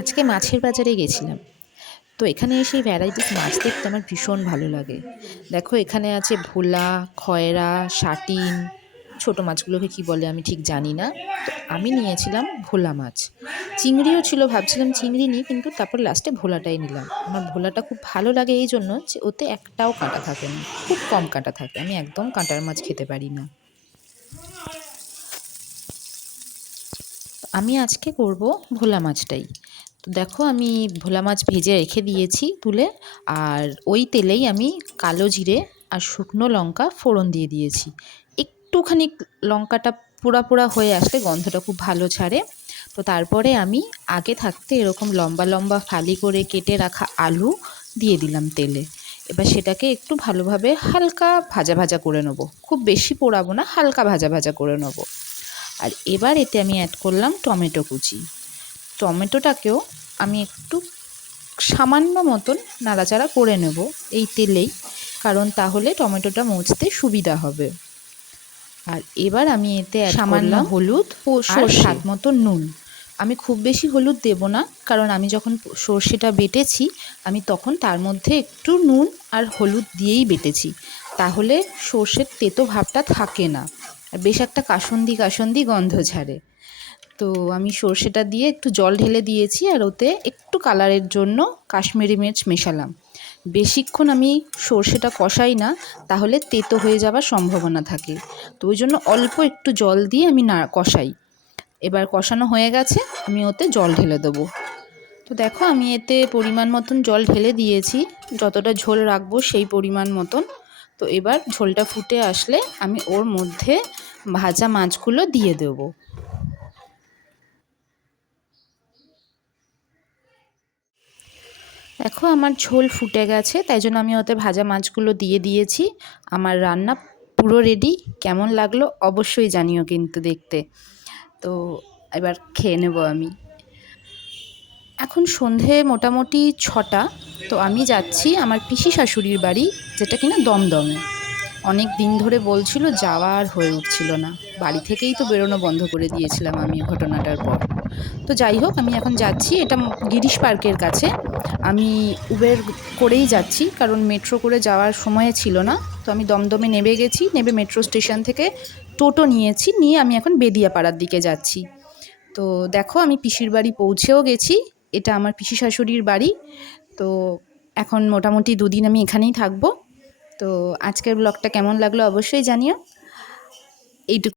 আজকে মাছের বাজারে গেছিলাম। তো এখানে এসে ভ্যারাইটিস মাছ দেখতে আমার ভীষণ ভালো লাগে। দেখো, এখানে আছে ভোলা, খয়রা শাটিন ছোটো মাছগুলোকে কি বলে আমি ঠিক জানি না। তো আমি নিয়েছিলাম ভোলা মাছ। চিংড়িও ছিল, ভাবছিলাম চিংড়ি নিই, কিন্তু তারপর লাস্টে ভোলাটাই নিলাম। আমার ভোলাটা খুব ভালো লাগে এই জন্য যে ওতে একটাও কাঁটা থাকে না। খুব কম কাঁটা থাকে, আমি একদম কাঁটার মাছ খেতে পারি না। আমি আজকে করব ভোলা মাছটাই। তো দেখো আমি ভোলা মাছ ভেজে রেখে দিয়েছি তুলে, আর ওই তেলেই আমি কালো জিরে আর শুকনো লঙ্কা ফোড়ন দিয়ে দিয়েছি। একটুখানি লঙ্কাটা পোড়া পোড়া হয়ে আসলে গন্ধটা খুব ভালো ছাড়ে। তো তারপরে আমি আগে থাকতে এরকম লম্বা লম্বা ফালি করে কেটে রাখা আলু দিয়ে দিলাম তেলে। এবার সেটাকে একটু ভালোভাবে হালকা ভাজা ভাজা করে নেব। খুব বেশি পোড়াবো না, হালকা ভাজা ভাজা করে নেব। আর এবার এতে আমি অ্যাড করলাম টমেটো কুচি। টমেটোটাকেও আমি একটু সামান্য মতন নাড়াচাড়া করে নেব এই তেলেই কারণ তাহলে টমেটোটা মুছতে সুবিধা হবে। আর এবার আমি এতে সামান্য হলুদ ও স্বাদ মতো নুন। আমি খুব বেশি হলুদ দেব না কারণ আমি যখন সর্ষেটা বেটেছি আমি তখন তার মধ্যে একটু নুন আর হলুদ দিয়েই বেটেছি। তাহলে সর্ষের তেতো ভাবটা থাকে না। আর বেশ একটা কাসন্দি কাসন্দি গন্ধ ছাড়ে তো আমি সর্ষেটা দিয়ে একটু জল ঢেলে দিয়েছি আর ওতে একটু কালারের জন্য কাশ্মীরি মির্চ মেশালাম। বেশিক্ষণ আমি সর্ষেটা কষাই না, তাহলে তেতো হয়ে যাওয়ার সম্ভাবনা থাকে। তো ওই জন্য অল্প একটু জল দিয়ে আমি না, কষাই। এবার কষানো হয়ে গেছে, আমি ওতে জল ঢেলে দেবো। তো দেখো, আমি এতে পরিমাণ মতন জল ঢেলে দিয়েছি। যতটা ঝোল রাখব সেই পরিমাণ মতন। তো এবার ঝোলটা ফুটে আসলে আমি ওর মধ্যে ভাজা মাছগুলো দিয়ে দেবো। দেখো আমার ঝোল ফুটে গেছে, তাই জন্য আমি ওতে ভাজা মাছগুলো দিয়ে দিয়েছি। আমার রান্না পুরো রেডি কেমন লাগল অবশ্যই জানিও কিন্তু দেখতে। তো এবার খেয়ে নেব আমি। এখন সন্ধে মোটামুটি ছটা, তো আমি যাচ্ছি আমার পিসি শাশুড়ির বাড়ি, যেটা কিনা দমদমে। অনেক দিন ধরে বলছিল যাওয়া আর হয়ে উঠছিল না। বাড়ি থেকেই তো বেরোনো বন্ধ করে দিয়েছিলাম আমি ঘটনাটার পর। তো যাই হোক, আমি এখন যাচ্ছি, এটা গিরিশ পার্কের কাছে। আমি উবের করেই যাচ্ছি, কারণ মেট্রো করে যাওয়ার সময় ছিল না। তো আমি দমদমে নেবে গেছি নেবে মেট্রো স্টেশন থেকে টোটো নিয়েছি, নিয়ে আমি এখন বেদিয়াপাড়ার দিকে যাচ্ছি। তো দেখো, আমি পিসির বাড়ি পৌঁছেও গেছি, এটা আমার পিসি শাশুড়ির বাড়ি। তো এখন মোটামুটি দুদিন আমি এখানেই থাকব। তো আজকের ব্লগটা কেমন লাগল অবশ্যই জানিও। এইটুকু